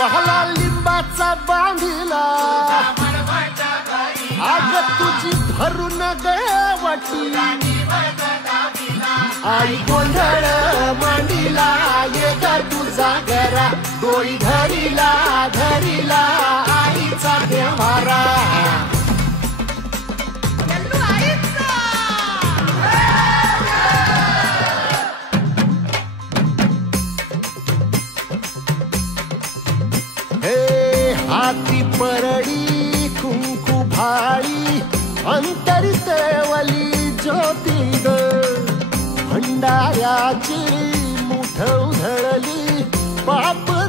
पहला लिंबाचा बांधिला आग तुझी भरून गवटी आई गोंधळ मांडीला ये ग तुझा घरा डोई धरीला धरीला आईचा देवारा हाती परडी कुंकू भाळी अंतरी तेवली ज्योती ग भंडाऱ्याची मुठ उधळली पाप